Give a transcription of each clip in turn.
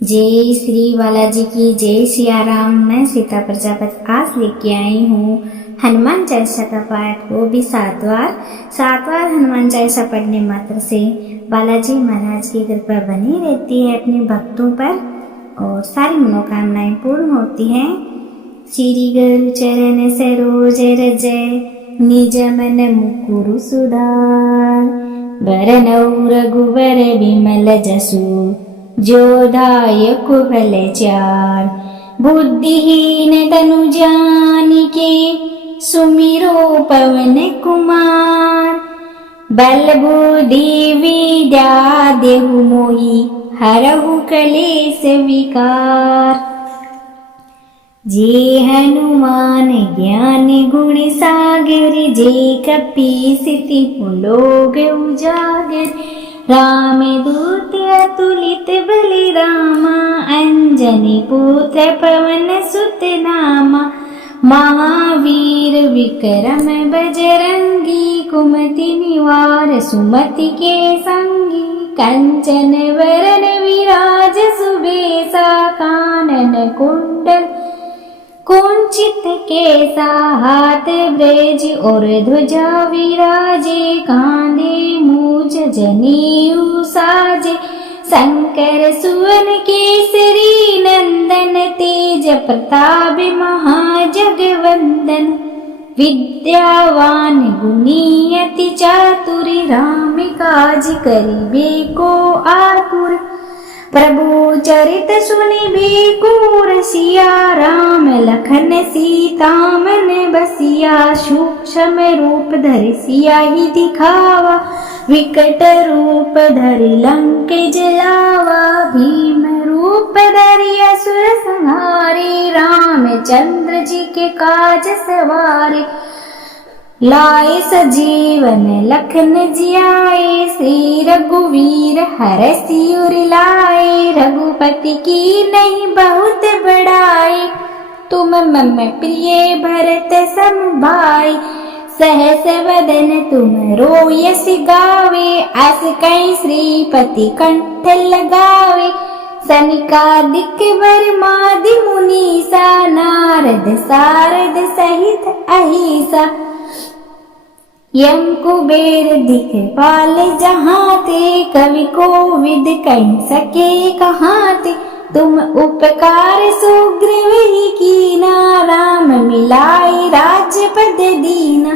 जय श्री बालाजी की जय सिया राम। मैं सीता प्रजापति आज लेके आई हूँ हनुमान चालीसा का पाठ, वो भी 7 बार हनुमान चालीसा पढ़ने मात्र से बालाजी महाराज की कृपा बनी रहती है अपने भक्तों पर और सारी मनोकामनाएं पूर्ण होती हैं। श्री गुरु चरण सरोज रज निज मन मुकुरु सुधार, बरनउँ रघुबर बिमल जसु जो दायक भल चार। बुद्धिहीन तनु जानिके सुमिरो पवन कुमार, बल बुद्धि विद्या देहु मोहि हरहु कलेश विकार। जे हनुमान ज्ञान गुण सागर, जे कपीस तिहु लोक उजागर। राम दूत अतुलित बलि रामा, अंजनी पुत्र पवन सुत नामा। महावीर विक्रम बजरंगी, कुमति निवार सुमति के संगी। कंचन वरन विराज सुबेसा, कानन कुंडल कुंचित केसा। हाथ ब्रज और ध्वजा विराजे, कांधे मूज जनेऊ साजे। शंकर सुवन केसरी नंदन, तेज प्रताप महाजगवंदन। विद्यावान गुणी अति चातुर, राम काज करिबे को आतुर। प्रभु चरित सुनिबे को रसिया, राम लखन सीता मन बसिया। सूक्ष्म रूप धरि सियाहि दिखावा, विकट रूप धरि लंक जलावा। भीम रूप धरि असुर संहारे, रामचंद्र जी के काज सवारे। लाए सजीवन लखन जियाए, श्री रघुवीर हरषि उर लाए। रघुपति की नहीं बहुत बड़ाई, तुम मम प्रिय भरत सम भाई। सहस वदन तुम यश गावे, अस कई श्रीपति कंठ लगावे। सनकादिक बरमादि मुनीसा, नारद सारद सहित अहिसा। यम कुबेर दिखपाल जहाते, कवि कोविद कह सके कहाते। तुम उपकार सुग्रीव ही कीना, राम मिलाए राजपद दीना।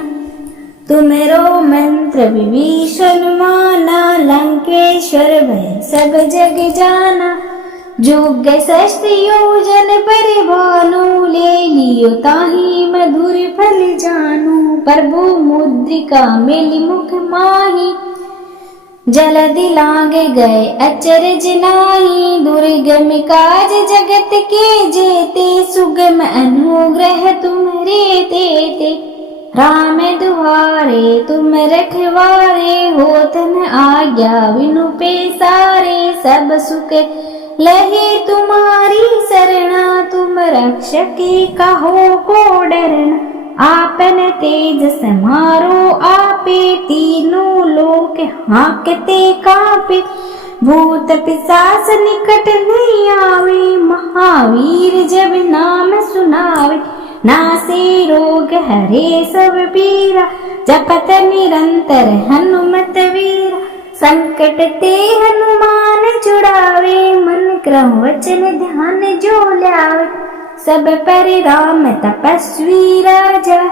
तुमरो मंत्र विभीषण माना, लंकेश्वर भय सब जग जाना। जुग सहस्त्र योजन पर भानु, ले लियो ताहि मधुर फल जानू। प्रभु मुद्रिका मिली मुख माही, जलधि लागे गए अचरज नाहि। दुर्गम काज जगत के जेते, सुगम अनुग्रह तुमरे तेते। राम दुआरे तुम रखवारे, होत न आज्ञा बिनु पैसारे। सब सुख लहे तुम्हारी शरणा, तुम रक्षकी कहो को डरना। आपन तेज समारो आपे, तीनों लोक हाँकते कापे। भूत पिशाच निकट नहीं आवे, महावीर जब नाम सुनावे। नासे रोग हरे सब पीरा, जपत निरंतर हनुमत वीरा। संकट ते हनुमान छुड़ावे, मन क्रम वचन ध्यान जो लावे। सब पर राम तपस्वी राजा,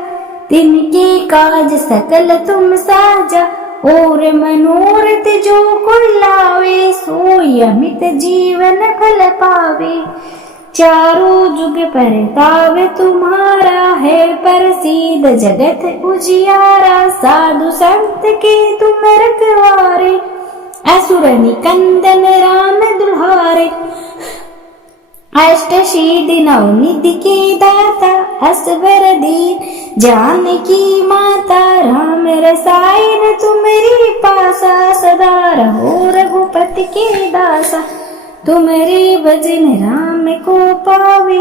तिनके काज सकल तुम साजा। और मनोरथ जो कोई लावे, सोई अमित जीवन फल पावे। चारों जुग परताव तुम्हारा है, प्रसिद्ध जगत उजियारा। साधु संत के तुम रखवारे, असुर निकंदन राम दुल्हारे। अष्ट सिद्धि नवनिधि के दाता, असवर दीन जानकी माता। राम रसायन तुम्हारी पासा, सदा रहो रघुपति के दासा। तुम्हारे भजन राम को पावे,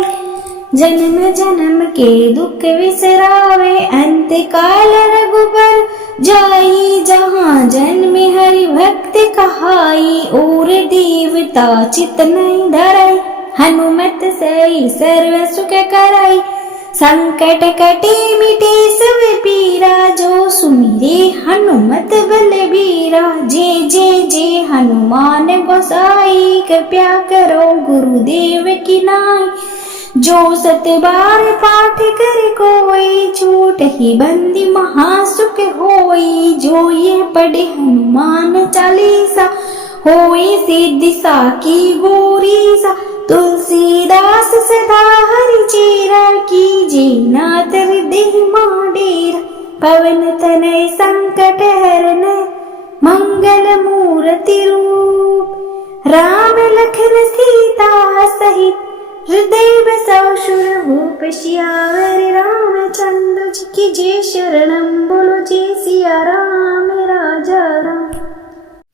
जन्म जन्म के दुख विसरावे, अंत काल रघुबर जाई, जहाँ जन्मे हरि भक्त कहाई, और देवता चित नहीं धराई, हनुमत सई सर्व सुख कराई, संकट कटे मिटे सब पीरा, जो सुमिरे हनुमत बलबीरा, जय जय जय हनुमान गोसाई, कृपया करो गुरुदेव की नाई, जो सत बार पाठ कर कोई, छूट ही बंदी महासुख होई, जो ये पढ़े हनुमान चालीसा, होई सिद्धि साकी गौरीसा, तुलसीदास सदा हरि चेरा, कीजे नाथ हृदय माडेरा, पवन तनय संकट हरन, मंगल मूर्ति रूप, राम लखन सीता सहित, हृदय बसाओ सुरभूप, सियावर रामचंद्र जी की जय, शरणम बोलो जय सिया राम राजा राम।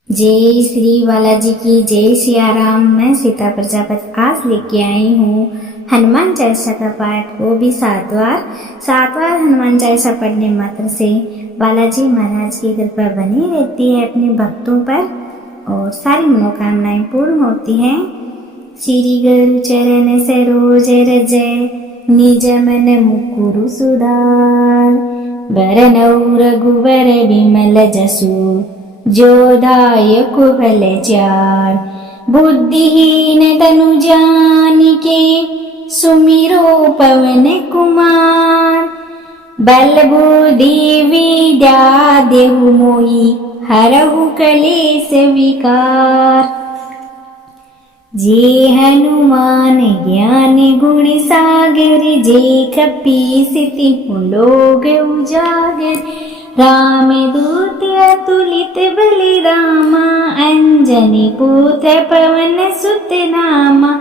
जय श्री बालाजी की जय सिया राम। मैं सीता प्रजापति आज लेके आई हूँ हनुमान चालीसा का पाठ, वो भी 7 बार हनुमान चालीसा पढ़ने मात्र से बालाजी महाराज की कृपा बनी रहती है अपने भक्तों पर और सारी मनोकामनाएं पूर्ण होती हैं। श्री गुरु चरण सरोज रज, निज मन मुकुरु सुधार, बरनउँ रघुबर बिमल जसु, जो दायक फल चार, बुद्धिहीन तनु जानिके, सुमिरो पवन कुमार, बल बुद्धि विद्या देहु मोहि, हरहु कलेश विकार, जे हनुमान ज्ञान गुण सागर, जे कपीस तिहु लोक उजागर, राम दूत अतुलित बलि रामा, अंजनी पुत्र पवन सुत नामा,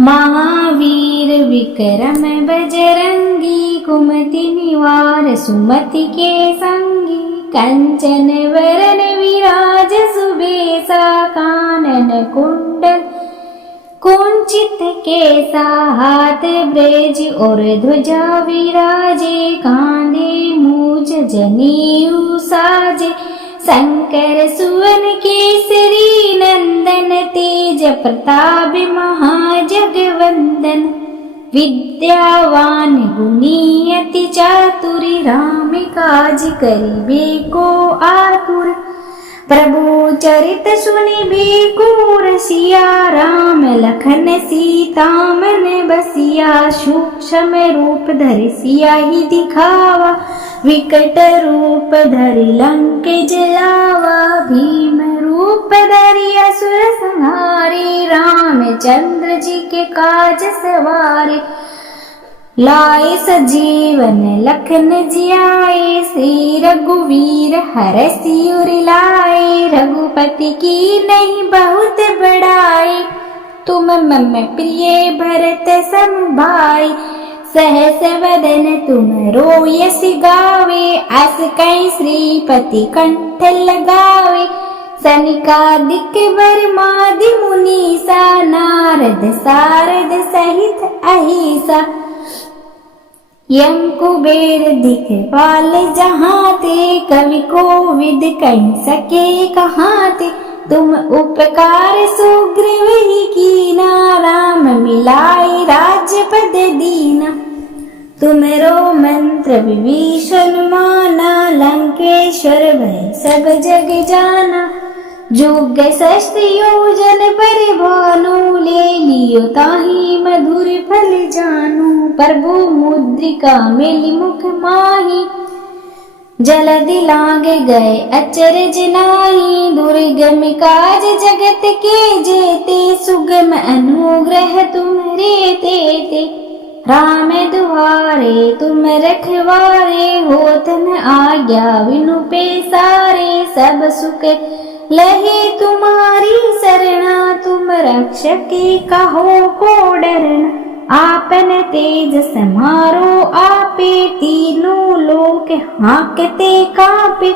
महावीर विक्रम बजरंगी, कुमति निवार सुमति के संगी, कंचन वरन विराज सुबेसा, कानन कुंडल कुंचित केसा, हाथ ब्रज और ध्वजा विराजे, कांधे मूज जनेऊ साजे, शंकर सुवन केसरी नंदन, तेज प्रताप महाजगवंदन, विद्यावान गुणी अति चातुर, राम काज करिबे को आतुर, प्रभु चरित सुनिबे को रसिया, राम लखन सीता मन बसिया, सूक्ष्म रूप धरि सियाहि दिखावा, विकट रूप धरि लंक जलावा, भीम रूप धरि असुर संहारे, रामचंद्र जी के काज सवारे, लाए सजीवन लखन जियाए, श्री रघुवीर हरषि उर लाए, रघुपति की नहीं बहुत बड़ाई, तुम मम प्रिय भरत सम भाई, सहस वदन तुम रोयस गावे, अस कई श्रीपति कंठ लगावे, सनिकादिक बरमादि मुनीसा, नारद सारद सहित अहिसा, यम कुबेर दिखपाल जहाँ ते, कवि कोविद कह सके कहाँ ते, तुम उपकार सुग्रीव ही कीना, राम मिलाए राजपद दीना, तुमरो मंत्र विभीषण माना, लंकेश्वर भय सब जग जाना, जुग सहस्त्र योजन पर भानु, ले लियो ताहि मधुर फल जानू, प्रभु मुद्रिका मेलि मुख माही, जलधि लाग गए अचरज नाहि, दुर्गम काज जगत के जेते, सुगम अनुग्रह तुम्हरे तेते, राम दुआरे तुम रखवारे, होत न आज्ञा बिनु पैसारे, सब सुख लहे तुम्हारी शरणा, तुम रक्षके कहो को डरना, आपन तेज समारो आपे, तीनों लोक हांकते कापे,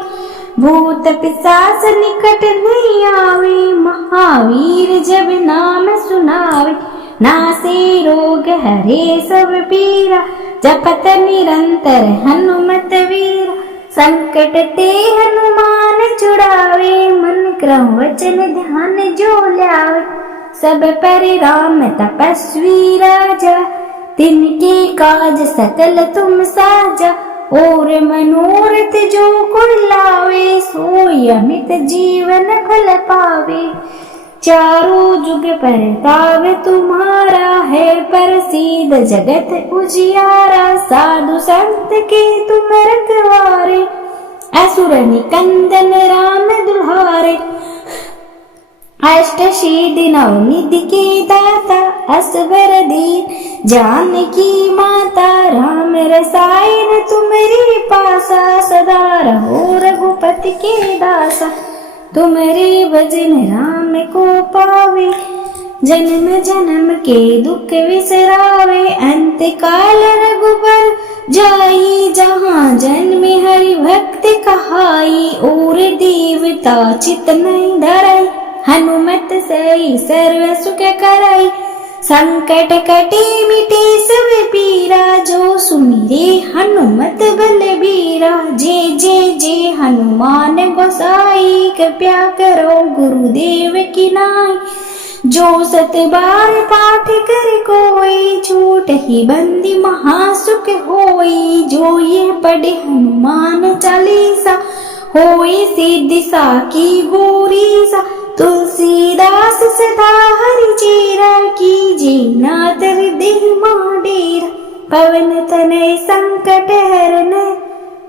भूत पिशाच निकट नहीं आवे, महावीर जब नाम सुनावे, नासे रोग हरे सब पीरा, जपत निरंतर हनुमत वीरा। संकट ते हनुमान छुड़ावे, मन क्रम वचन ध्यान जो ल्यावे। सब पर राम तपस्वी राजा, तिनके काज सकल तुम साजा। और मनोरथ जो कोई लावे, सोई अमित जीवन फल पावे। चारों जुग परताव तुम्हारा, है प्रसिद्ध जगत उजियारा। साधु संत के तुम रखवारे, असुर निकंदन राम दुल्हारे। अष्ट सिद्धि नवनिधि के दाता, असवर दीन जानकी माता। राम रसायन तुम्हारी पासा, सदा रहो रघुपति के दासा। तुम्हारे भजन राम को पावे, जन्म जन्म के दुख विसरावे। अंत काल रघुबर जाई, जहाँ जन्म हरि भक्त कहाई। और देवता चित नहीं धराई, हनुमत सई सर्व सुख कराई। संकट कटे मिटे सब पीरा, जो सुमिरे हनुमत बलबीरा। जय जय जय हनुमान गोसाई, कृपया करो गुरुदेव की नाई। जो सत बार पाठ कर कोई, छूट ही बंदी महासुख होई। जो ये पढ़े हनुमान चालीसा, होई सिद्धि साकी गौरीसा। तुलसीदास सदा हरि चेरा, कीजे नाथ हृदय डेरा। पवन तनय संकट हरन,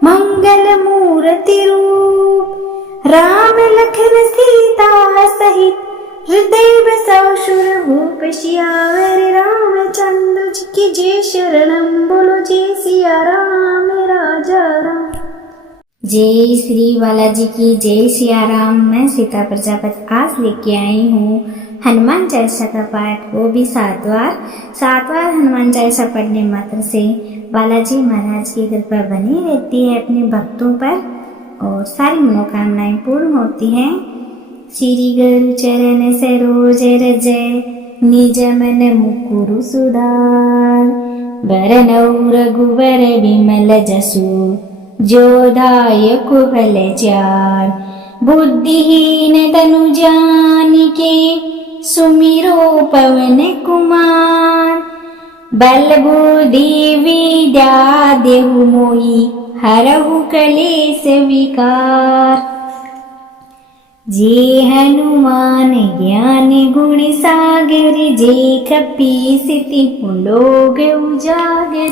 मंगल मूर्ति रूप। राम लखन सीता सहित, हृदय बसाओ सुरभूप। सियावर रामचंद्र जी की जय, शरणम बोलो जय सिया राम राजा राम। जय श्री बालाजी की जय सिया राम। मैं सीता प्रजापति आज लेके आई हूँ हनुमान चालीसा का पाठ, वो भी 7 बार हनुमान चालीसा पढ़ने मात्र से बालाजी महाराज की कृपा बनी रहती है अपने भक्तों पर और सारी मनोकामनाएं पूर्ण होती हैं। श्री गुरु चरण सरोज रज, निज मन मुकुरु सुधार। बरनउँ रघुबर बिमल जसु, जो दायक भल चार। बुद्धिहीन तनु जानिके, सुमिरो पवन कुमार। बल बुद्धि विद्या देहु मोहि, हरहु कलेश विकार। जे हनुमान ज्ञान गुण सागर, जे कपीस तिहुँ लोग उजागर।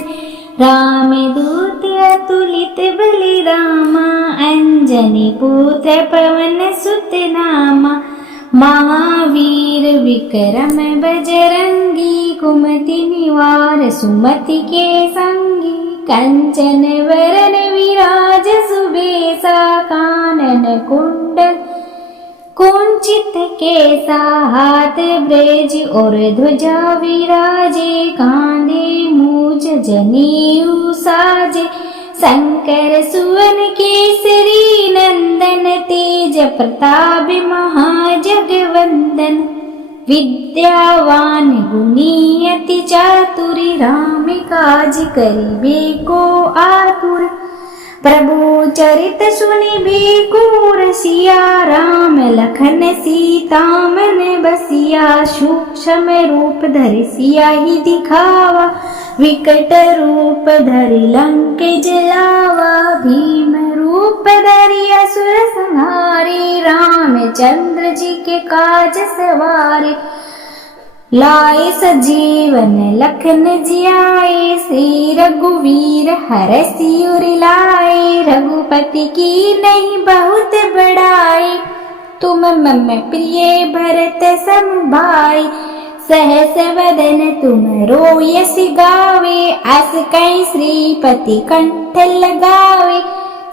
राम दूत अतुलित बलिरामा, अंजनी पुत्र पवन सुत नामा। महावीर विक्रम बजरंगी, कुमति निवार सुमति के संगी। कंचन वरन विराज सुबेसा, कानन कुंडल कुंचित केसा। हाथ ब्रज और ध्वजा विराजे, कांधे मूज जनेऊ साजे। शंकर सुवन केसरी नंदन, तेज प्रताप महाजगवंदन। विद्यावान गुणी अति चातुर, राम काज करिबे को आतुर। प्रभु चरित सुनिबे को रसिया, राम लखन सीता मन बसिया। सूक्ष्म रूप धरि सियाहि दिखावा, विकट रूप धरि लंक जलावा। भीम रूप धरि असुर संहारे, रामचंद्र जी के काज सवारे। लाए सजीवन लखन जियाए, श्री रघुवीर हरषि उर लाए। रघुपति की नहीं बहुत बड़ाई, तुम मम प्रिय भरत सम भाई। सहस वदन तुम यश गावे, अस कई श्रीपति कंठ लगावे।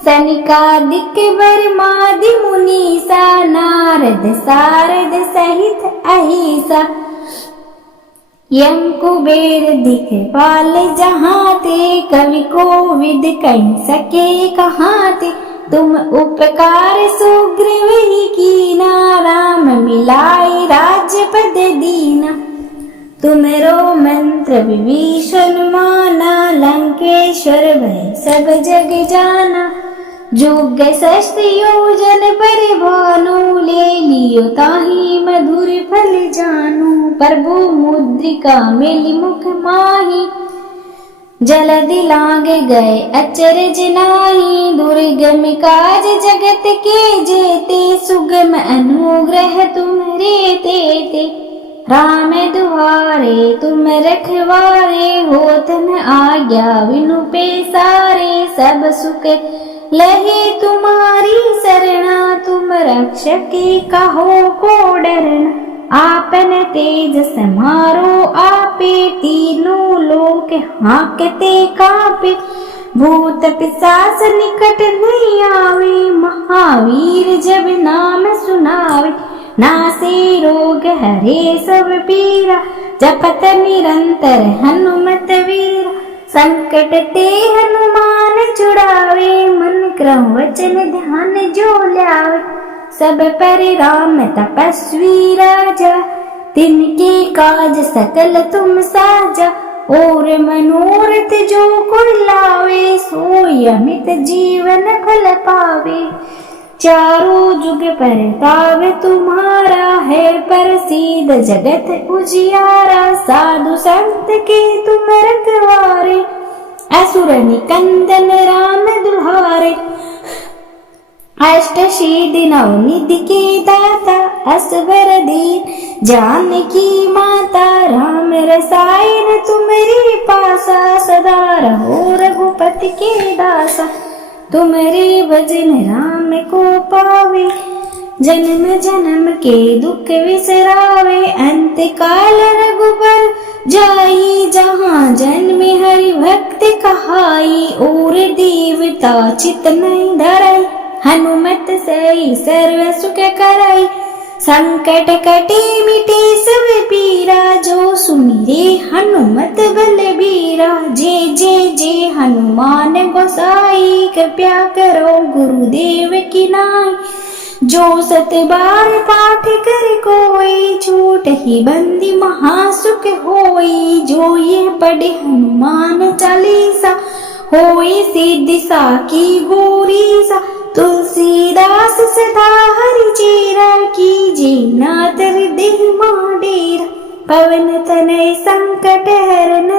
सनिकादिक बरमादि मुनीसा, नारद सारद सहित अहिसा। यम कुबेर दिखपाल जहाँ ते, कवि कोविद कह सके कहाँ ते। तुम उपकार सुग्रीव ही कीना, राम मिलाए राज्य पद दीना। तुमरो मंत्र विभीषण माना, लंकेश्वर भय सब जग जाना। जुग शस्त्र योजन पर भानु, ले लियो ताहि मधुर फल जानु। प्रभु मुद्रिका मिली मुख माही, जलधि लाग गए अचरज नाहि। दुर्गम काज जगत के जेते, सुगम अनुग्रह तुम्हरे तेते। राम दुआरे तुम रखवारे, होत न आज्ञा बिनु पैसारे। सब सुख लहे तुम्हारी सरना, तुम रक्षके कहो को डरना। आपन तेज समारो आपे, तीनों लोक हाँकते कापे। भूत पिशाच निकट नहीं आवे, महावीर जब नाम सुनावे। नासे रोग हरे सब पीरा, जपत निरंतर हनुमत वीरा। संकट ते हनुमान छुड़ावे, मन क्रम वचन ध्यान जो ल्यावे। सब पर राम तपस्वी राजा, तिनके काज सकल तुम साजा। और मनोरथ जो कोई लावे, सोई अमित जीवन फल पावे। चारों जुग परतावे तुम्हारा, है प्रसिद्ध जगत उजियारा। साधु संत के तुम रखवारे, असुर निकंदन राम दुल्हारे। अष्ट सिद्धि नवनिधि के दाता, असवर दीन जानकी माता। राम रसायन तुम्हारी पासा, सदा रहो रघुपति के दासा। तुम्हारे भजन राम को पावे, जन्म जन्म के दुख विसरावे। अंत काल रघुबर जाई, जहाँ जन्म हरि भक्त कहाई। और देवता चित नहीं धराई, हनुमत से सर्व सुख कराई। संकट कटे मिटे सब पीरा, जो सुमिरे हनुमत बलबीरा। जय जय जय हनुमान गोसाई, कृपया करो गुरुदेव की नाई। जो सत बार पाठ कर कोई, छूट ही बंदी महासुख होई। जो ये पढ़े हनुमान चालीसा, होई सिद्धि साकी गौरी सा। तुलसीदास सदा हरि चेरा, कीजे नाथ हृदय डेरा। पवन तनय संकट हरन,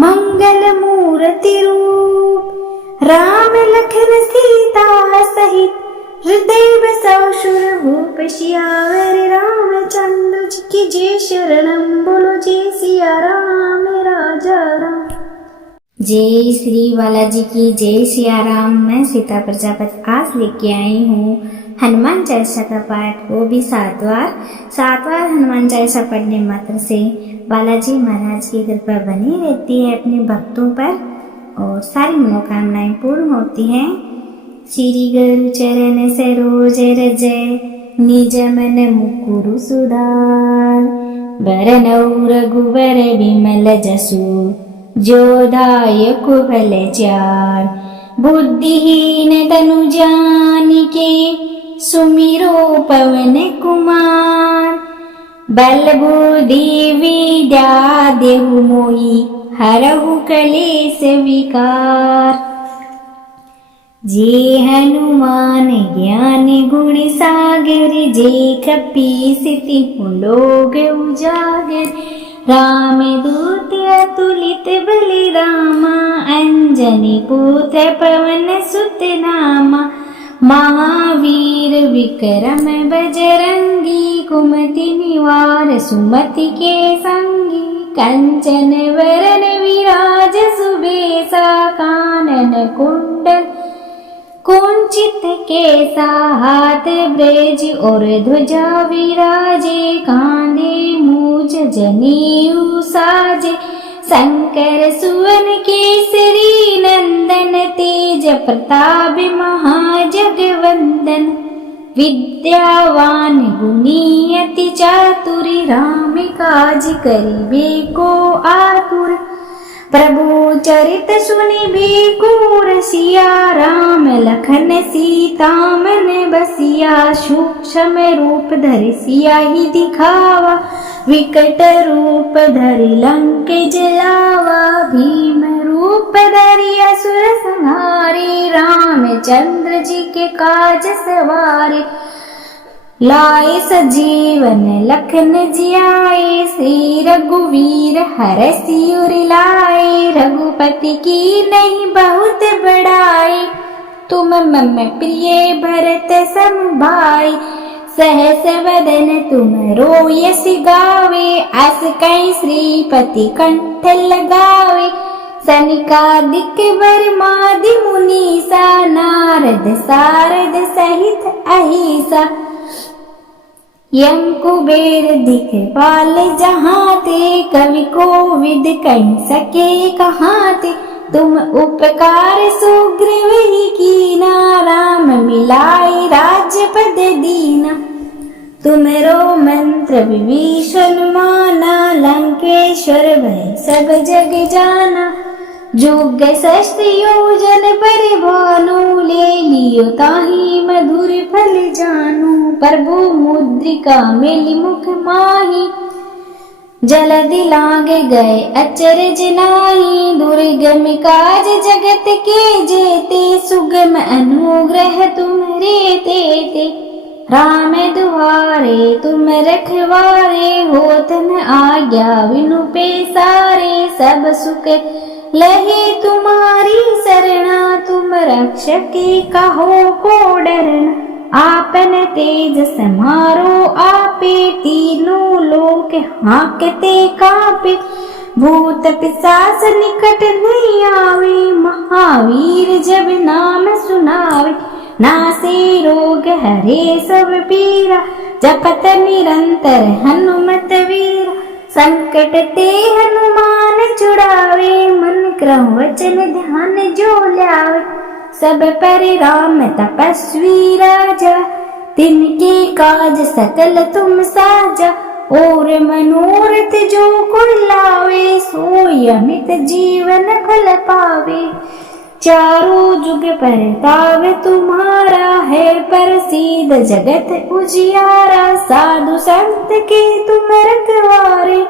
मंगल मूर्ति रूप। राम लखन सीता सहित, हृदय बसाओ सुरभूप। सियावर रामचंद्र जी की जय, शरणम बोलो जय सिया राम राजा राम। जय श्री बालाजी की जय सिया राम। मैं सीता प्रजापति आज लेके आई हूँ हनुमान चालीसा का पाठ, वो भी 7 बार हनुमान चालीसा पढ़ने मात्र से बालाजी महाराज की कृपा बनी रहती है अपने भक्तों पर, और सारी मनोकामनाएं पूर्ण होती हैं। श्री गुरु चरण सरोज रज, निज मन मुकुरु सुधार। बरनउँ रघुबर बिमल जसु, जो दायक फल चार। बुद्धिहीन तनु जानिके, सुमिरो पवन कुमार। बल बुद्धि विद्या देहु मोहि, हरहु कलेश विकार। जे हनुमान ज्ञान गुण सागर, जे कपीसति लोग उजागर। राम दूत अतुलित बलि रामा, अंजनी पुत्र पवन सुत नामा। महावीर विक्रम बजरंगी, कुमति निवार सुमति के संगी। कंचन वरन विराज सुबेसा, कानन कुंडल कुंचित केसा। हाथ ब्रज और ध्वजा विराजे, कांधे मूज जनेऊ साजे। शंकर सुवन केसरी नंदन, तेज प्रताप महाजगवंदन। विद्यावान गुणी अति चातुर, राम काज करिबे को आतुर। प्रभु चरित सुनि भी सिया राम लखन सीता मन बसिया सूक्ष्म रूप धरि सिया ही दिखावा विकट रूप धरि लंक जलावा भीम रूप धरि असुर संहारे रामचंद्र जी के काज सवारे लाए सजीवन लखन जियाए श्री रघुवीर हरषि उर लाए रघुपति की नहीं बहुत बड़ाई तुम मम प्रिय भरत सम भाई सहस वदन तुम रोयस गावे अस कई श्रीपति कंठ लगावे सनिकादिक वर्मादि मुनीसा नारद सारद सहित अहिसा यम कुबेर दिखपाल जहाँ ते कवि कोविद कह सके कहाँ ते तुम उपकार सुग्रीव ही कीना राम मिलाए राजपद दीना तुमरो मंत्र विभीषण माना लंकेश्वर भय सब जग जाना जोग शस्त्र योजन परिभानु ले लियो ताहि मधुर फल जानू प्रभु मुद्रिका मिली मुख माही जलदि लागे गए अचरज नाहि दुर्गम काज जगत के जेते सुगम अनुग्रह तुम्हारे तेते राम दुआरे तुम रखवारे होत न आज्ञा विनु पेसारे सब सुख लहे तुम्हारी शरणा तुम रक्षके कहो को डरना आपन तेज समारो आपे तीनों लोक हाँकते कापे भूत पिशाच निकट नहीं आवे महावीर जब नाम सुनावे नासे रोग हरे सब पीरा जपत निरंतर हनुमत वीरा संकट ते हनुमान छुड़ावे मन क्रम वचन ध्यान जो लावे सब पर राम तपस्वी राजा तिनके काज सकल तुम साजा और मनोरथ जो कोई लावे सोई अमित जीवन फल पावे चारों जुग परताव तुम्हारा है प्रसिद्ध जगत उजियारा साधु संत के तुम रखवारे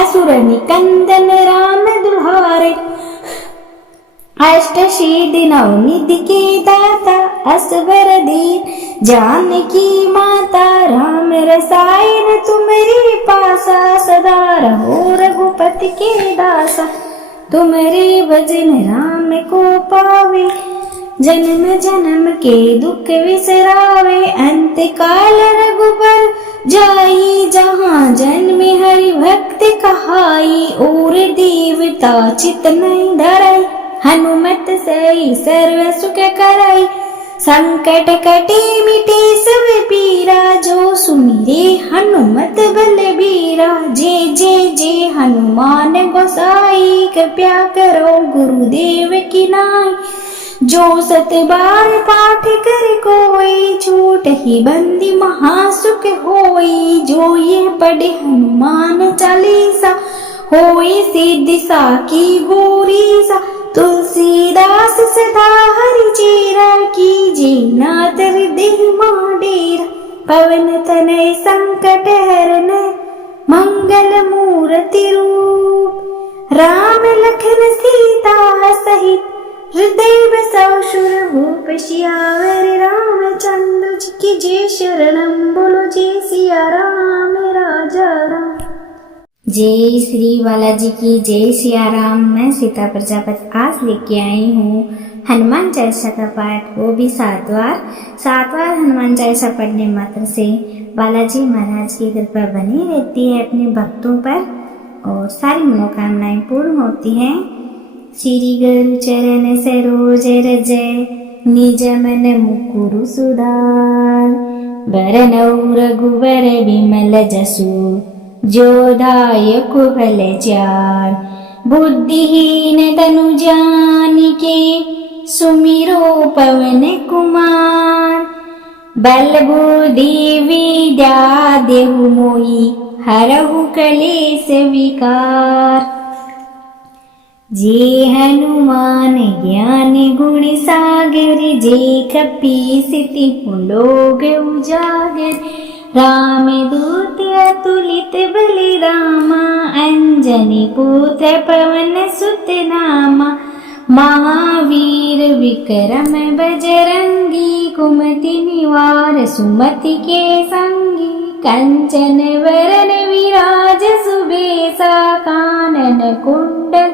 असुर निकंदन राम दुल्हारे अष्ट सिद्धि नवनिधि के दाता असवर दीन जानकी माता राम रसायन तुम्हारी पासा सदा रहो रघुपति के दासा तुम्हारे भजन राम को पावे जन्म जन्म के दुख विसरावे अंत काल रघुबर जाई जहाँ जन्म हरि भक्त कहाई और देवता चित नहीं धराई हनुमत सही सर्व सुख कराई संकट कटे मिटे सब पीरा जो सुमिरे हनुमत बलबीरा जय जय जय हनुमान गोसाई कृपया करो गुरुदेव की नाई जो सत बार पाठ कर कोई छूट ही बंदी महासुख होई जो ये पढ़े हनुमान चालीसा होई सिद्धि साकी गौरी सा तुलसीदास सदा हरि चेरा कीजे नाथ हृदय डेरा पवन तनय संकट हरन मंगल मूर्ति रूप राम लखन सीता सहित हृदय बसाओ शुर भूप सियावर रामचंद्र जी की जय शरणम बोलो जय सिया राम राजा राम। जय श्री बालाजी की जय सिया राम। मैं सीता प्रजापति आज लेके आई हूँ हनुमान चालीसा का पाठ, वो भी 7 बार हनुमान चालीसा पढ़ने मात्र से बालाजी महाराज की कृपा बनी रहती है अपने भक्तों पर और सारी मनोकामनाएं पूर्ण होती हैं। श्री गुरु चरण सरोज रज निज मन मुकुरु सुधार बरनौ रघुवर विमल जसु जो दायक भल चार बुद्धिहीन तनु जानिके सुमिरो पवन कुमार बल बुद्धि विद्या देहु मोहि हरहु कलेश विकार जे हनुमान ज्ञान गुण सागर, जे कपीसति लोग उजागर। राम दूत अतुलित बलि रामा, अंजनी पुत्र पवन सुत नामा। महावीर विक्रम बजरंगी, कुमति निवार सुमति के संगी। कंचन वरन विराज सुबेसा, कानन कुंडल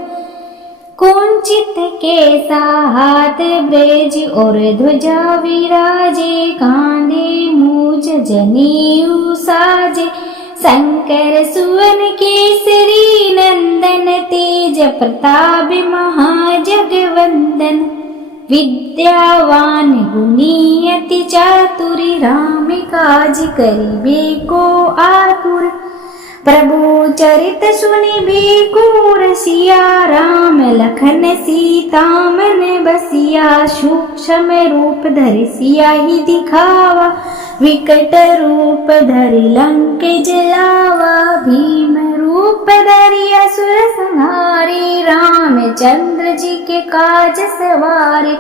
कुंचित केसा। हाथ ब्रज और ध्वजा विराजे, कांधे मूज जनेऊ साजे। शंकर सुवन केसरी नंदन, तेज प्रताप महाजगवंदन। विद्यावान गुणी अति चातुर, राम काज करिबे को आतुर। प्रभु चरित सुनिबे को रसिया, राम लखन सीता मन बसिया। सूक्ष्म रूप धरि सियाहि दिखावा, विकट रूप धरि लंक जलावा। भीम रूप धरि असुर संहारे, रामचंद्र जी के काज सवारे।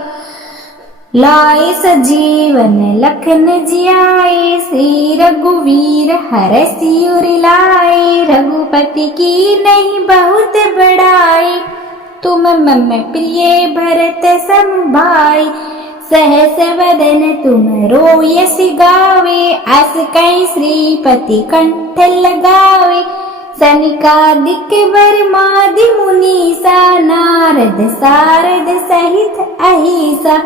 लाए सजीवन लखन जियाए, श्री रघुवीर हरषि उर लाए। रघुपति की नहीं बहुत बड़ाई, तुम मम प्रिय भरत सम भाई। सहस वदन तुम रोयस गावे, अस कई श्रीपति कंठ लगावे। सनकादिक बरमादि मुनीसा, नारद सारद सहित अहिसा।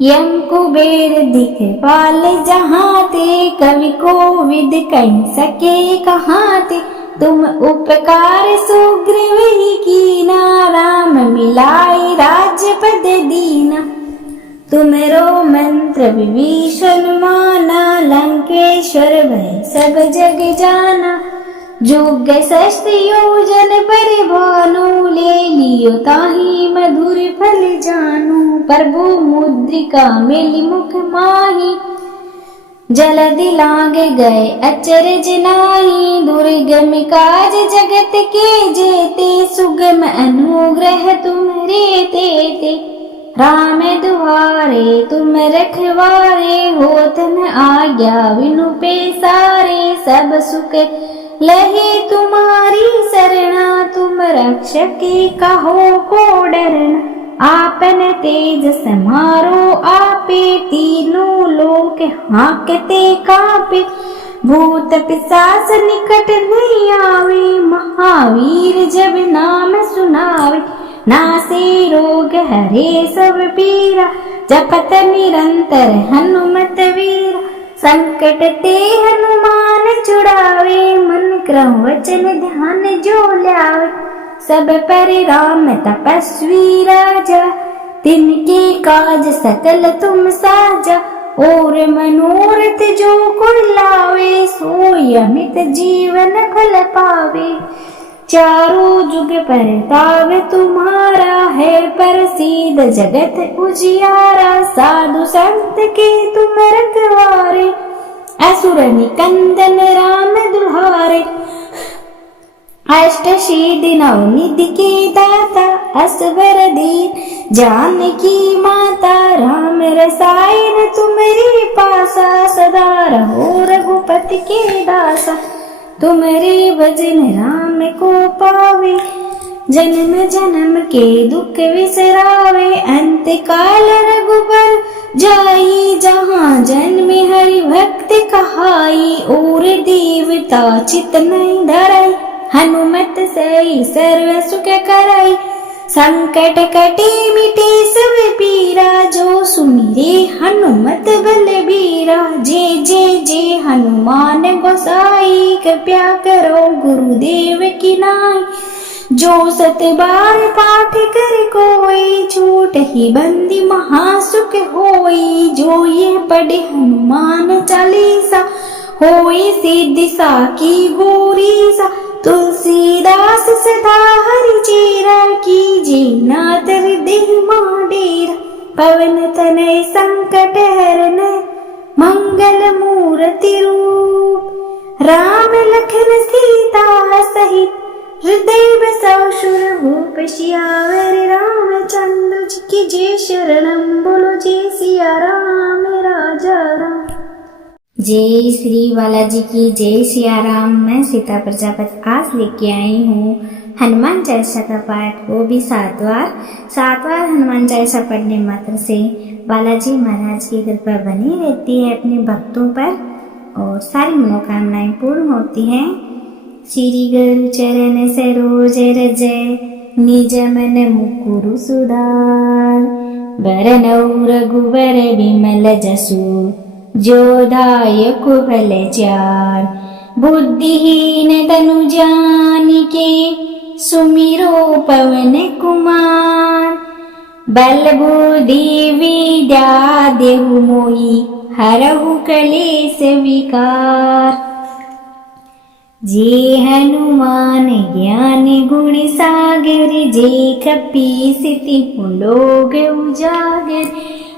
यम कुबेर दिखपाल जहाँ ते, कवि कोविद कह सके कहाँ ते। तुम उपकार सुग्रीव ही कीना, राम मिलाए राज्यपद दीना। तुमरो मंत्र विभीषण माना, लंकेश्वर भय सब जग जाना। जुग शस्त्र योजन पर भानु, ले लियो ताहि मधुर फल जानू। प्रभु मुद्रिका मिली मुख माही, जलधि लाग गए अचरज नाहि। दुर्गम काज जगत के जेते, सुगम अनुग्रह तुम्हरे तेते। राम दुआरे तुम रखवारे, होत न आज्ञा बिनु पैसारे। सब सुख लहे तुम्हारी सरना, तुम रक्षक कहो को डरना। आपन तेज समारो आपे, तीनों लोक हांकते कांपे। भूत पिशाच निकट नहीं आवे, महावीर जब नाम सुनावे। नासे रोग हरे सब पीरा, जपत निरंतर हनुमत वीरा। संकट ते हनुमान छुड़ावे, मन क्रम वचन ध्यान जो ल्यावे। सब पर राम तपस्वी राजा, तिनके काज सकल तुम साजा। और मनोरथ जो कोई लावे, सोई अमित जीवन फल पावे। चारों जुग परताप तुम्हारा, है प्रसिद्ध जगत उजियारा। साधु संत के तुम रखवारे, असुर निकंदन राम दुल्हारे। अष्ट सिद्धि नवनिधि के दाता, असवर दीन जानकी माता। राम रसायन तुम्हारी पासा, सदा रहो रघुपति के दासा। तुम्हारे भजन राम को पावे, जन्म जन्म के दुख विसरावे। अंत काल रघुबर जाई, जहाँ जन्म हरि भक्त कहाई। और देवता चित नहीं धराई, हनुमत से सर्व सुख कराई। संकट कटे मिटे सब पीरा, जो सुमिरे हनुमत बलबीरा। जय जय जय हनुमान गोसाई, कृपया करो गुरुदेव की नाई। जो सत बार पाठ कर कोई, छूट ही बंदी महासुख होई। जो ये पढ़े हनुमान चालीसा, होई सिद्धि साकी गौरीसा। तुलसीदास सदा हरि चेरा, कीजे नाथ हृदय डेरा। पवन तनय संकट हरन, मंगल मूर्ति रूप। राम लखन सीता सहित हृदय बसा। असुर भूप सियावर रामचंद्र जी की जय शरणम बोलो जय सिया राम राजा राम। जय श्री बालाजी की जय सिया राम। मैं सीता प्रजापति आज लेके आई हूँ हनुमान चालीसा का पाठ, वो भी 7 बार हनुमान चालीसा पढ़ने मात्र से बालाजी महाराज की कृपा बनी रहती है अपने भक्तों पर और सारी मनोकामनाएं पूर्ण होती हैं। श्री गुरु चरण सरोज रज निज मन मुकुरु सुधार, बरनउँ रघुबर बिमल जसु जो दायकु फल चार। बुद्धिहीन तनु जानिके सुमिरो पवन कुमार, बल बुद्धि विद्या देहु मोहि हरहु कलेश विकार। जे हनुमान ज्ञान गुण सागर, जे कपीस तिहु लोक उजागर।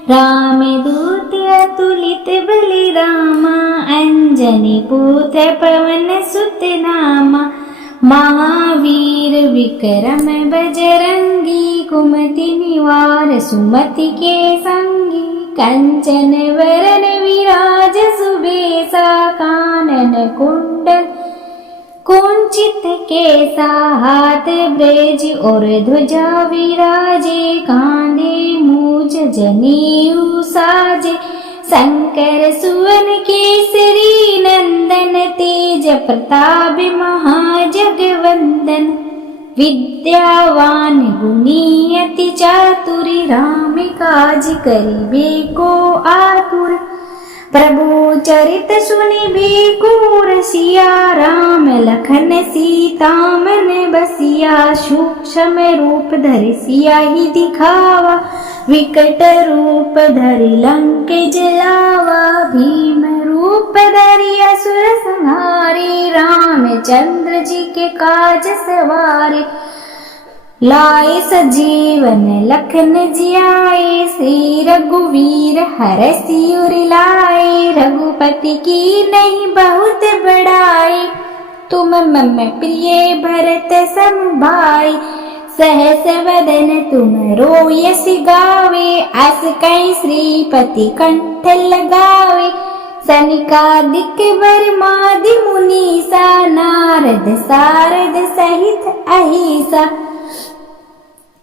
रामदूत अतुलित बल रामा, अंजनी पुत्र पवन सुत नामा। महावीर विक्रम बजरंगी, कुमति निवार सुमति के संगी। कंचन वरन विराज सुबेसा, कानन कुंडल कुंचित केसा। हाथ ब्रज और ध्वजा विराजे, कांधे मूज जनेऊ साजे। शंकर सुवन केसरी नंदन, तेज प्रताप महाजगवंदन। विद्यावान गुणी अति चातुर, राम काज करिबे को आतुर। प्रभु चरित सुनिबे को रसिया, राम लखन सीता मन बसिया। सूक्ष्म रूप धरि सियाहि दिखावा, विकट रूप धरि लंक जलावा। भीम रूप धरि असुर संहारे, रामचंद्र जी के काज सवारे। लाए सजीवन लखन जियाए, श्री रघुवीर हरषि उर लाए। रघुपति की नहीं बहुत बड़ाई, तुम मम प्रिय भरत सम भाई। सहस वदन तुम रोयस गावे, अस कई श्रीपति कंठ लगावे। सनकादिक बरमादि मुनीसा, नारद सारद सहित अहिसा।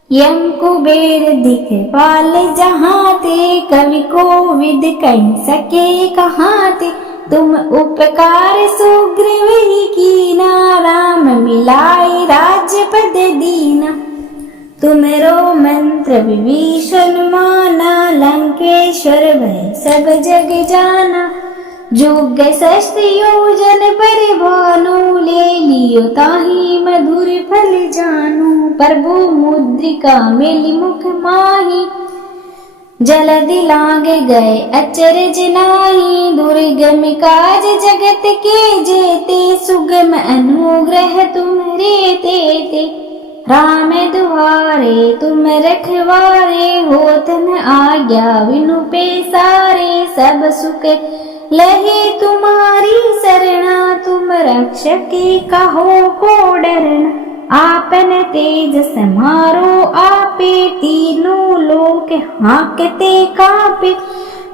यम कुबेर दिखपाल जहाँ ते, कवि कोविद कह सके कहाँ ते। तुम उपकार सुग्रीव ही कीना, राम मिलाए राजपद दीना। तुमरो मंत्र विभीषण माना, लंकेश्वर भय सब जग जाना। जुग शस्त्र योजन पर भानु, ले लियो ताहि मधुर फल जानु। प्रभु मुद्रिका मेलि मुख माहि, जलधि लागे गए अचरज नाहि। दुर्गम काज जगत के जेते, सुगम अनुग्रह तुम्हरे तेते। राम दुआरे तुम रखवारे, होत न आज्ञा बिनु पैसारे। सब सुख लहे तुम्हारी सरना, तुम रक्षके कहो को डरना। आपन तेज समारो आपे, तीनों लोक हाँकते कांपे।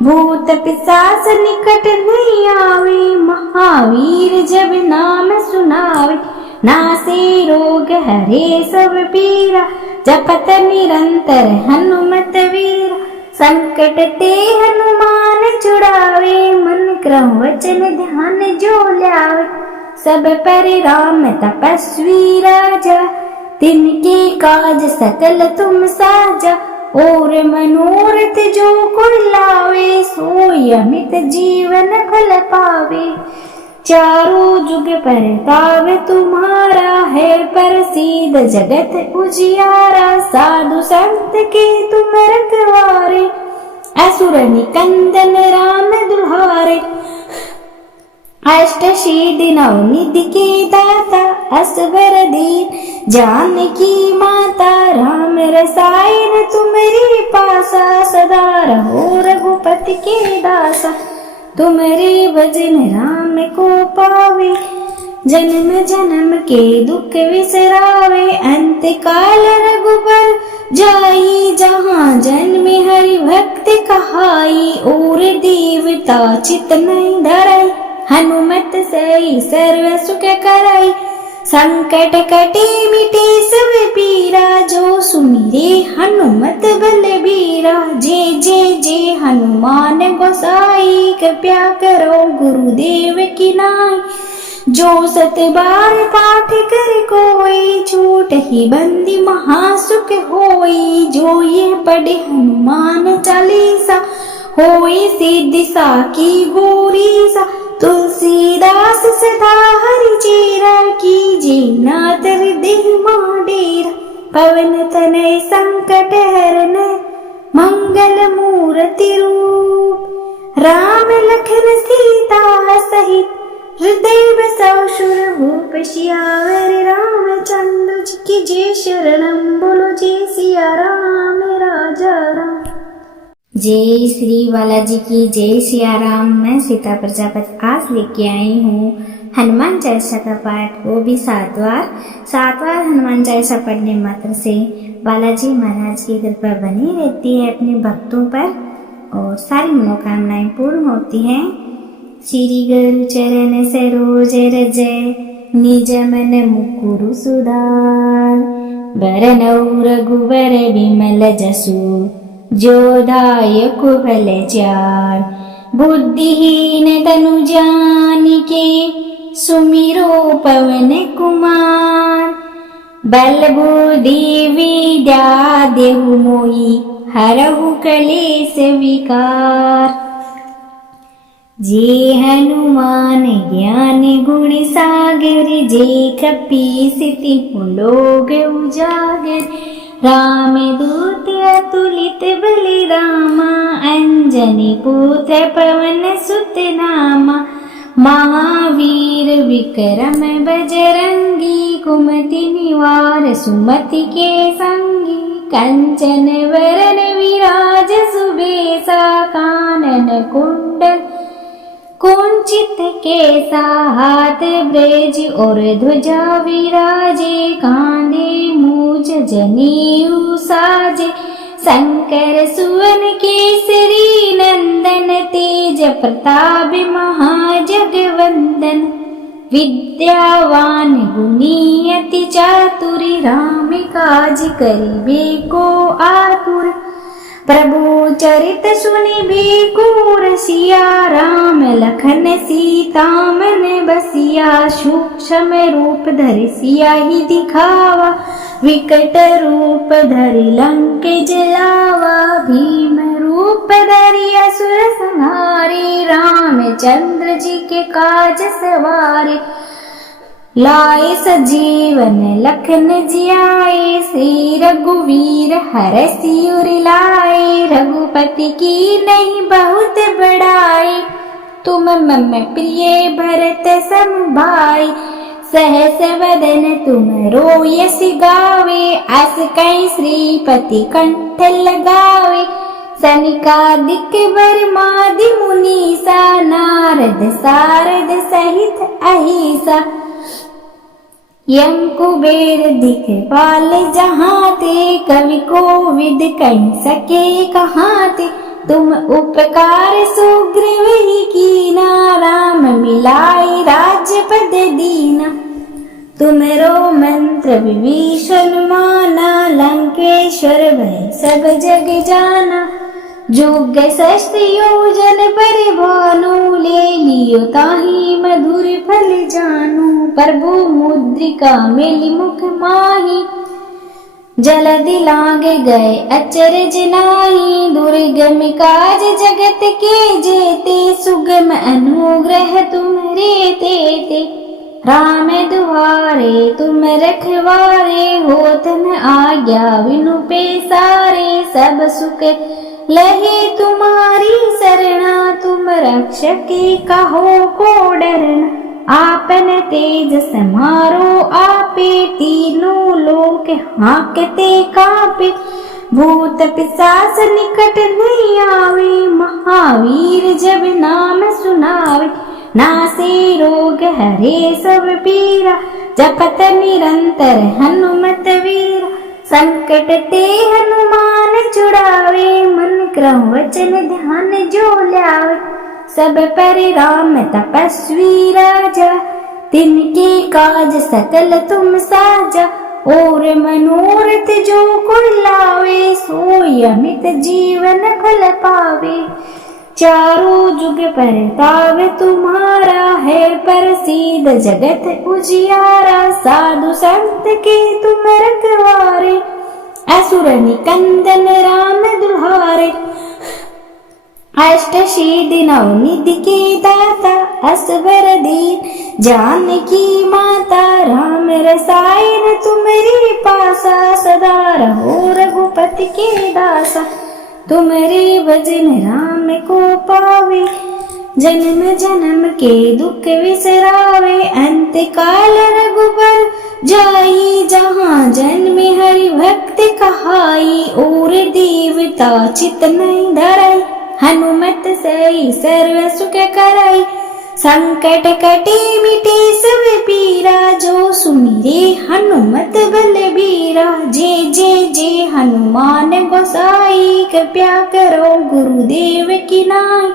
भूत पिशाच निकट नहीं आवे, महावीर जब नाम सुनावे। नासे रोग हरे सब पीरा, जपत निरंतर हनुमत वीरा। संकट ते हनुमान छुड़ावे, मन क्रम वचन ध्यान जो ल्यावे। सब पर राम तपस्वी राजा, तिनके काज सकल तुम साजा। और मनोरथ जो कोई लावे, सोई अमित जीवन फल पावे। चारों जुग परताप तुम्हारा है, प्रसिद्ध जगत उजियारा। साधु संत के तुम रखवारे, असुर निकंदन राम दुल्हारे। अष्ट सिद्धि नवनिधि के दाता, असवर दीन जानकी माता। राम रसायन तुम्हारी पासा, सदा रहो रघुपति के दासा। तुम्हारे भजन राम को पावे, जन्म जन्म के दुख विसरावे, अंत काल रघुबर जाई, जहाँ जन्मे हरि भक्त कहाई, और देवता चित नहीं धराई, हनुमत सई सर्व सुख कराई, संकट कटे मिटे सब पीरा, जो सुमिरे हनुमत बलबीरा, जय जय जय हनुमान गोसाई, कृपया करो गुरुदेव की नाई, जो सत बार पाठ कर कोई, छूट ही बंदी महासुख होई, जो ये पढ़े हनुमान चालीसा, होई सिद्धि साकी गौरीसा, तुलसीदास सदा हरि चेरा, कीजे नाथ हृदय डेरा, पवन तनय संकट हरन, मंगल मूर्ति रूप, राम लखन सीता सहित, हृदय बसाओ सुर भूप, सियावर रामचंद्र जी की जय, शरणम बोलो जय सिया राम राजा राम। जय श्री बालाजी की जय सिया राम। मैं सीता प्रजापति आज लेके आई हूँ हनुमान चालीसा का पाठ, वो भी 7 बार हनुमान चालीसा पढ़ने मात्र से बालाजी महाराज की कृपा बनी रहती है अपने भक्तों पर और सारी मनोकामनाएं पूर्ण होती हैं। श्री गुरु चरण सरोज रज, निज मन मुकुरु सुधार, बरनउँ रघुबर बिमल जसु, जो दायक भल चार, बुद्धिहीन तनु जानिके, सुमिरो पवन कुमार, बल बुद्धि विद्या देहु मोहि, हरहु कलेश विकार, जे हनुमान ज्ञान गुण सागर, जे कपीस तिहु लोक उजागर, राम दूत अतुलित बलिरामा, अंजनी पुत्र पवन सुत नामा, महावीर विक्रम बजरंगी, कुमति निवार सुमति के संगी, कंचन वरन विराज सुबेसा, कानन कुंडल कुंचित केसा, हाथ ब्रज और ध्वजा विराजे, कांधे मूज जनेऊ साजे, शंकर सुवन केसरी नंदन, तेज प्रताप महाजगवंदन, विद्यावान गुणी अति चातुर, राम काज करिबे को आतुर, प्रभु चरित सुनिबे को रसिया, राम लखन सीता मन बसिया, सूक्ष्म रूप धरि सियाहि दिखावा, विकट रूप धरि लंक जलावा, भीम रूप धरि असुर संहारे, रामचंद्र जी के काज सवारे, लाए सजीवन लखन जियाए, श्री रघुवीर हरषि उर लाए, रघुपति की नहीं बहुत बड़ाई, तुम मम प्रिय भरत सम भाई, सहस वदन तुम रोयस गावे, अस कई श्रीपति कंठ लगावे, सनिकादिक बरमादि मुनीसा, नारद सारद सहित अहिसा, यम कुबेर दिखपाल जहाँ ते, कवि कोविद कह सके कहाँ ते, तुम उपकार सुग्रीव ही कीना, राम मिलाए राजपद दीना, तुमरो मंत्र विभीषण माना, लंकेश्वर भय सब जग जाना, जुग शस्त्र योजन पर भानु, ले लियो ताहि मधुर फल जानू, प्रभु मुद्रिका मिली मुख माही, जलधि लागे गए अचरज नाहि, दुर्गम काज जगत के जेते, सुगम अनुग्रह तुम्हरे तेते, राम दुआरे तुम रखवारे, होत न आज्ञा बिनु पैसारे, सब सुख लहे तुम्हारी शरणा, तुम रक्षके कहो को डरना, आपन तेज समारो आपे, तीनों लोक हाँकते कापे, भूत पिशाच निकट नहीं आवे, महावीर जब नाम सुनावे, नासे रोग हरे सब पीरा, जपत निरंतर हनुमत वीरा। संकट ते हनुमान छुड़ावे, मन क्रम वचन ध्यान जो ल्यावे। सब पर राम तपस्वी राजा, तिनके काज सकल तुम साजा। और मनोरथ जो कोई लावे, सोई अमित जीवन फल पावे। चारों जुग परताप तुम्हारा, है प्रसिद्ध जगत उजियारा। साधु संत के तुम रखवारे, असुर निकंदन राम दुल्हारे। अष्ट सिद्धि नवनिधि के दाता, असवर दीन जानकी माता। राम रसायन तुम्हारी पासा, सदा रहो रघुपति के दासा। तुम्हारे भजन राम को पावे, जन्म जन्म के दुख विसरावे। अंत काल रघुबर जाई, जहाँ जन्म हरि भक्त कहाई। और देवता चित नहीं धराई, हनुमत सई सर्व सुख कराई। संकट कटे मिटे सब पीरा, जो सुमिरे हनुमत बलबीरा। जय जय जय हनुमान गोसाई, कृपया करो गुरुदेव की नाई।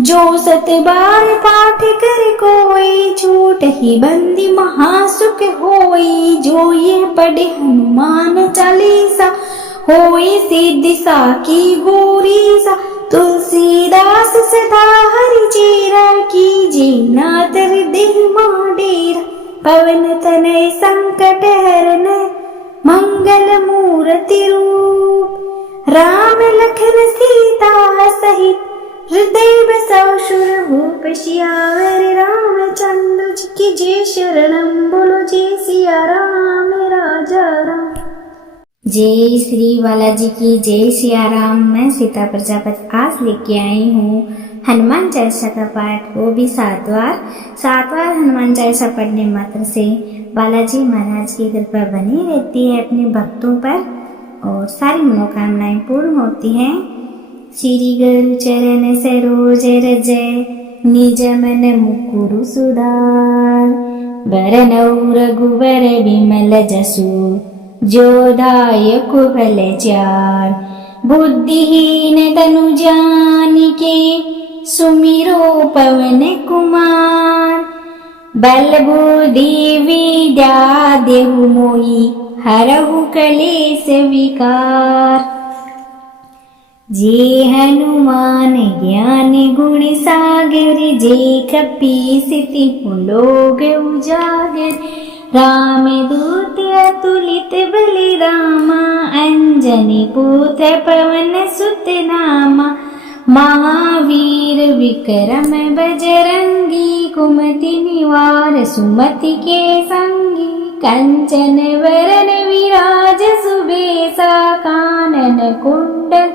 जो सत बार पाठ कर कोई, छूट ही बंदी महासुख होई। जो ये पढ़े हनुमान चालीसा, होई सिद्धि साकी गौरीसा। तुलसीदास सदा हरि चेरा, कीजे नाथ हृदय डेरा। पवन तनय संकट हरन, मंगल मूर्ति रूप। राम लखन सीता सहित, हृदय बसाओ सुरभूप। सियावर रामचंद्र जी की जय, शरणम बोलो जय सिया राम राजा राम। जय श्री बालाजी की जय सिया राम। मैं सीता प्रजापति आज लेके आई हूँ हनुमान चालीसा का पाठ, वो भी 7 बार हनुमान चालीसा पढ़ने मात्र से बालाजी महाराज की कृपा बनी रहती है अपने भक्तों पर और सारी मनोकामनाएं पूर्ण होती हैं। श्री गुरु चरण सरोज रज, निज मन मुकुरु सुधार। बरनउँ रघुबर विमल जसु, जो दायक फल चार। बुद्धिहीन तनु जानिके, सुमिरो पवन कुमार। बल बुद्धि विद्या देहु मोहि, हरहु कलेश विकार। जे हनुमान ज्ञान गुण सागर, जे कपीस तिहुँ लोक उजागर। राम दूत अतुलित बलि रामा, अंजनी पुत्र पवन सुत नामा। महावीर विक्रम बजरंगी, कुमति निवार सुमति के संगी। कंचन वरन विराज सुबेसा, कानन कुंडल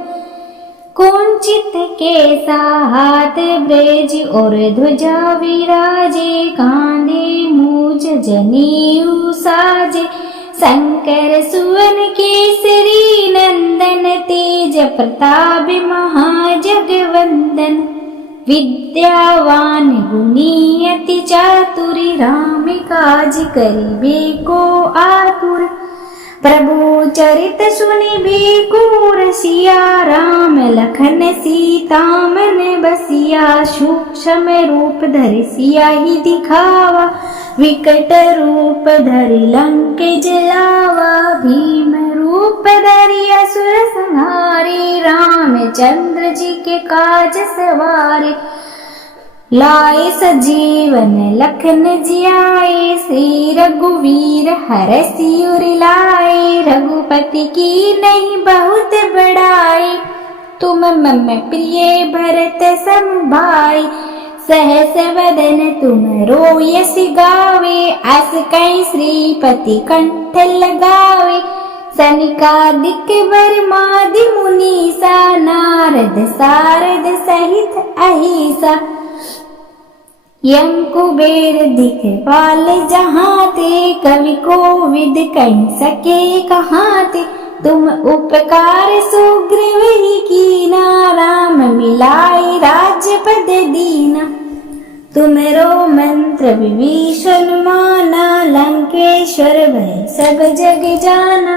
कुंचित केसा। हाथ ब्रज और ध्वजा विराजे, कांधे मूज जनेऊ साजे। शंकर सुवन केसरी नंदन, तेज प्रताप महाजगवंदन। विद्यावान गुणी अति चातुर, राम काज करिबे को आतुर। प्रभु चरित सुनिबे को रसिया, राम लखन सीता मन बसिया। सूक्ष्म रूप धरि सियाहि दिखावा, विकट रूप धरि लंक जलावा। भीम रूप धरि असुर संहारे, रामचंद्र जी के काज सवारे। लाए सजीवन लखन जियाए, श्री रघुवीर हरषि उर लाए। रघुपति की नहीं बहुत बड़ाई, तुम मम प्रिय भरत सम भाई। सहस वदन तुम यश गावे, अस कई श्रीपति कंठ लगावे। सनिकादिक बरमादि मुनीसा, नारद सारद सहित अहिसा। यम कुबेर दिखपाल जहाँ ते, कवि कोविद कह सके कहाँ ते। तुम उपकार सुग्रीव ही कीना, राम मिलाए राज्य पद दीना। तुमरो मंत्र विभीषण माना, लंकेश्वर भय सब जग जाना।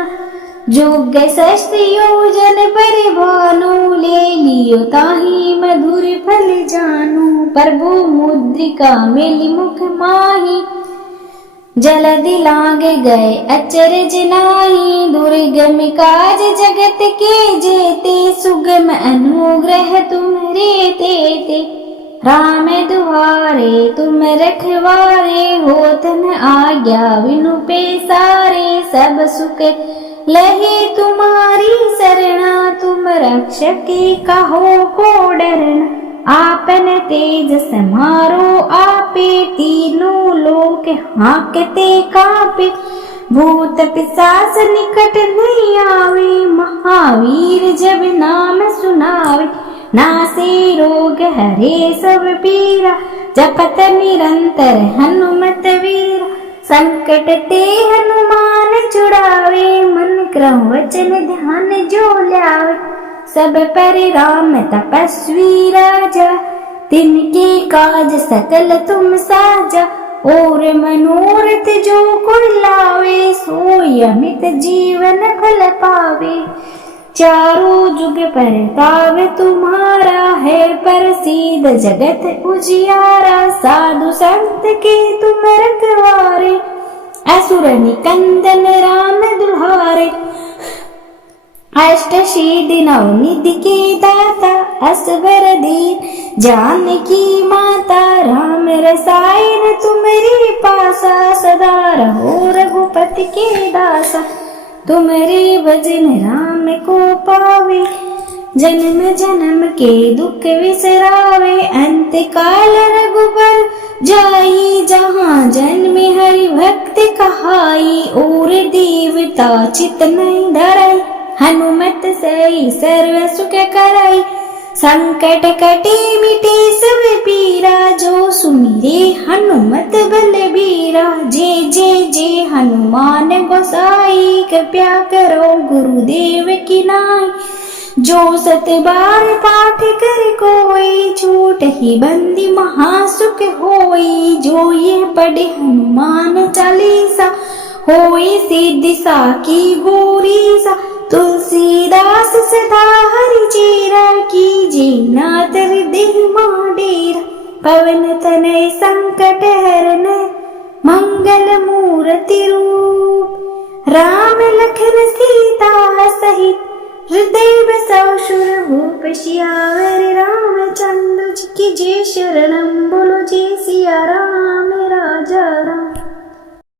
जुग सहस्त्र योजन परिभानु, ले लियो ताहि मधुर फल जानू। प्रभु मुद्रिका मिली मुख माही, जलधि लागे गए अचरज नाहि। दुर्गम काज जगत के जेते, सुगम अनुग्रह तुम्हरे तेते। राम दुआरे तुम रखवारे, होत न आज्ञा बिनु पैसारे। सब सुख लहे तुम्हारी शरणा, तुम रक्षके कहो को डरना। आपन तेज समारो आपे, तीनों लोक हाँकते कापे। भूत पिशाच निकट नहीं आवे, महावीर जब नाम सुनावे। नासे रोग हरे सब पीरा, जपत निरंतर हनुमत वीरा। संकट ते हनुमान छुड़ावे, मन क्रम वचन ध्यान जो ल्यावे। सब पर राम तपस्वी राजा, तिनके काज सकल तुम साजा। और मनोरथ जो कोई लावे, सोई अमित जीवन फल पावे। चारों जुग परताप तुम्हारा, है प्रसिद्ध जगत उजियारा। साधु संत के तुम रखवारे, असुर निकंदन राम दुल्हारे। अष्ट सिद्धि नवनिधि के दाता, असवर दीन जानकी माता। राम रसायन तुम्हारे पासा, सदा रहो रघुपति के दासा। तुम्हारे भजन राम को पावे, जन्म जन्म के दुख विसरावे। अंत काल रघुबर जाई, जहाँ जन्म हरि भक्त कहाई। और देवता चित नहीं धराई, हनुमत सई सर्व सुख कराई। संकट कटे मिटे सब पीरा, जो सुमिरे हनुमत बलबीरा। जय जय जय हनुमान गोसाई, कृपया करो गुरुदेव की नाई। जो सत बार पाठ कर कोई, छूट ही बंदी महासुख होई। जो ये पढ़े हनुमान चालीसा, होई सिद्धि साकी गौरीसा। तुलसीदास सदा हरि चेरा, कीजे नाथ हृदय डेरा। पवन तनय संकट हरन, मंगल मूर्ति रूप। राम लखन सीता सहित, हृदय बसाओ सुर भूप। सियावर रामचंद्र जी की जय, शरणम बोलो जय सिया राम राजा राम।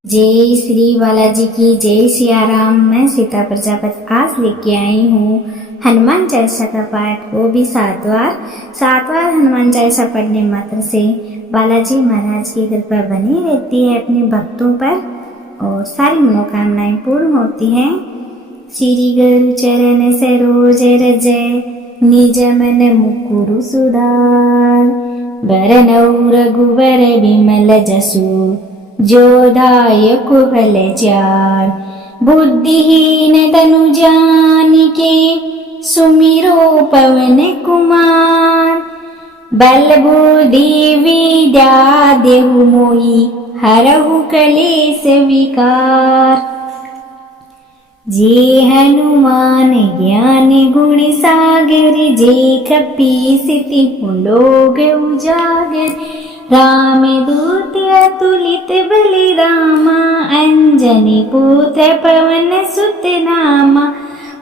जय श्री बालाजी की जय सिया राम। मैं सीता प्रजापति आज लेके आई हूँ हनुमान चालीसा का पाठ, वो भी 7 बार हनुमान चालीसा पढ़ने मात्र से बालाजी महाराज की कृपा बनी रहती है अपने भक्तों पर और सारी मनोकामनाएं पूर्ण होती हैं। श्री गुरु चरण सरोज रज, निज मन मुकुरु सुधार। बरनउँ रघुबर विमल जसु, जो दायक फल चार। बुद्धिहीन तनु जानिके, सुमिरो पवन कुमार। बल बुद्धि विद्या देहु मोहि, हरहु कलेश विकार। जे हनुमान ज्ञान गुण सागर, जे कपीस तिहु लोक उजागर। राम दूत अतुलित बलि रामा, अंजनी पुत्र पवन सुत नामा।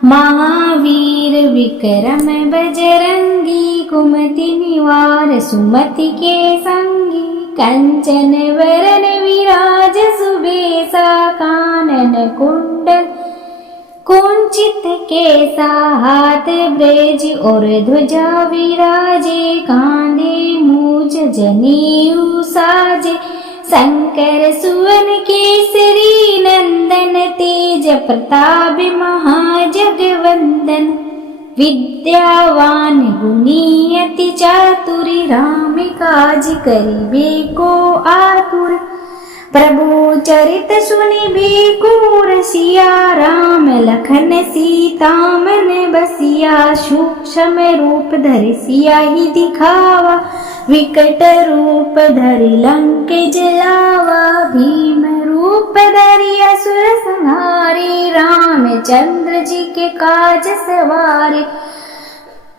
महावीर विक्रम बजरंगी, कुमति निवार सुमति के संगी। कंचन वरन विराज सुबेसा, कानन कुंडल कुंचित केसा। हाथ ब्रज और ध्वजा विराजे, कांधे मूज जनेऊ साजे। शंकर सुवन केसरी नंदन, तेज प्रताप महाजगवंदन। विद्यावान गुणी अति चातुर, राम काज करिबे को आतुर। प्रभु चरित सुनिबे को रसिया, राम लखन सीता मन बसिया, सूक्ष्म रूप धरि सिया ही दिखावा, विकट रूप धरि लंक जलावा, भीम रूप धरि असुर संहारे, रामचंद्र जी के काज सवारे,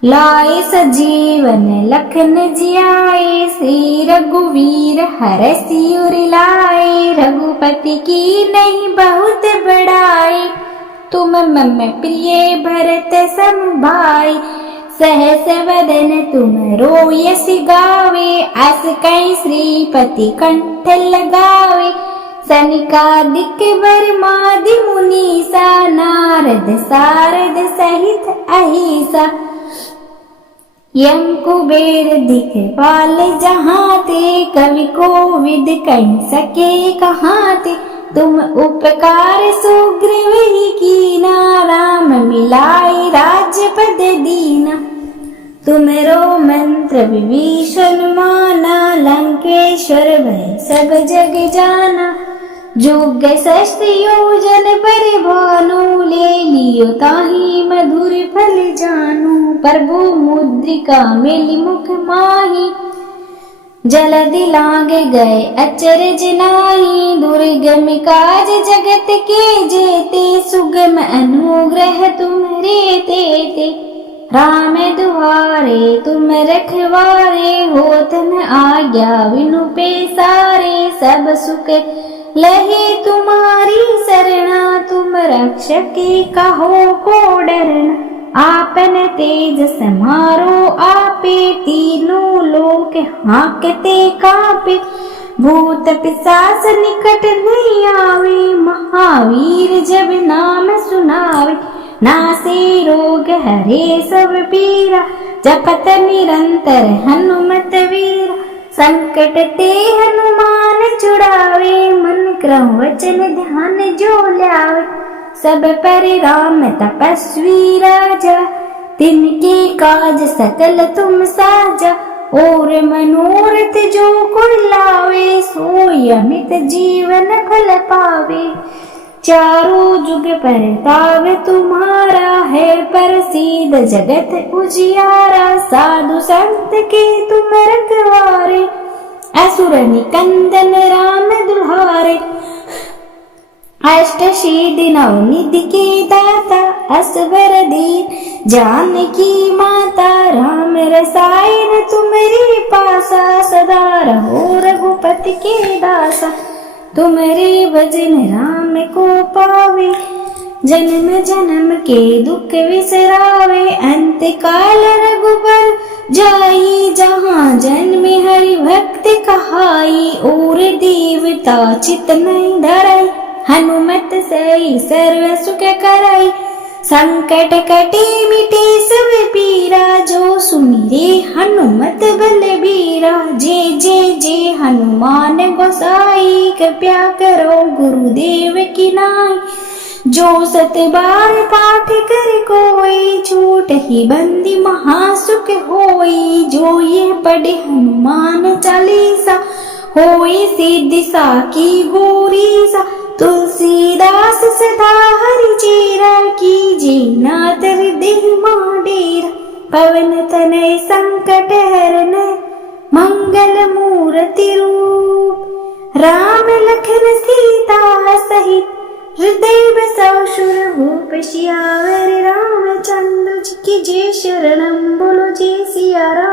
लाए सजीवन लखन जियाए, श्री रघुवीर हर सिर लाए, रघुपति की नहीं बहुत बड़ाई, तुम मम प्रिय भरत सम भाई, सहस वदन तुम रोयस गावे, अस कई श्रीपति कंठ लगावे, सनिकादिक बरमादि मुनीसा, नारद सारद सहित अहिसा, यम कुबेर दिखपाल जहाँ ते, कवि कोविद कह सके कहाँ ते, तुम उपकार सुग्रीव ही कीना, राम मिलाए राजपद दीना, तुमरो मंत्र विभीषण माना, लंकेश्वर भय सब जग जाना, जुग सहस्त्र योजन परिभानु, ले लियो ताहि मधुर फल जानू, प्रभु मुद्रिका मिली मुख माही, जलधि लागे गए अचरज नाहि, दुर्गम काज जगत के जेते, सुगम अनुग्रह तुम्हरे तेते, राम दुआरे तुम रखवारे, होत न आज्ञा बिनु पैसारे, सब सुख लहे तुम्हारी सरना, तुम रक्षके कहो को डरना, आपन तेज समारो आपे, तीनों लोक हाँकते कापे, भूत पिशाच निकट नहीं आवे, महावीर जब नाम सुनावे, नासे रोग हरे सब पीरा, जपत निरंतर हनुमत वीरा, संकट ते हनुमान छुड़ावे, मन क्रम वचन ध्यान जो लावे, सब पर राम तपस्वी राजा, तिनके काज सकल तुम साजा, और मनोरथ जो कोई लावे, सोई अमित जीवन फल पावे, चारों जुग परताव तुम्हारा है, प्रसिद्ध जगत उजियारा, साधु संत के तुम रखवारे, असुर निकंदन राम दुल्हारे, अष्ट सिद्धि नवनिधि के दाता, असवर दीन जानकी माता, राम रसायन तुम्हारे पासा, सदा रहो रघुपति के दासा, तुम्हारे भजन राम को पावे, जन्म जन्म के दुख विसरावे, अंत काल रघुबर जाई, जहाँ जन्म हरि भक्त कहाई, और देवता चित नहीं धराई, हनुमत सई सर्व सुख कराई, संकट कटे मिटे सब पीरा, जो सुमिरे हनुमत बलबीरा, जे जे जे हनुमान गोसाई, कृपया करो गुरुदेव की नाई, जो सत बार पाठ कर कोई, छूट ही बंदी महासुख होई, जो ये पढ़े हनुमान चालीसा, होई सिद्धि साकी गौरीसा, तुलसीदास सदा हरि चेरा, कीजे नाथ हृदय डेरा, पवन तनय संकट हरन, मंगल मूर्ति रूप, राम लखन सीता सहित, हृदय बसाओ सुर भूप, सियावर रामचंद्र जी की जय, शरणम बोलो जय सिया राम।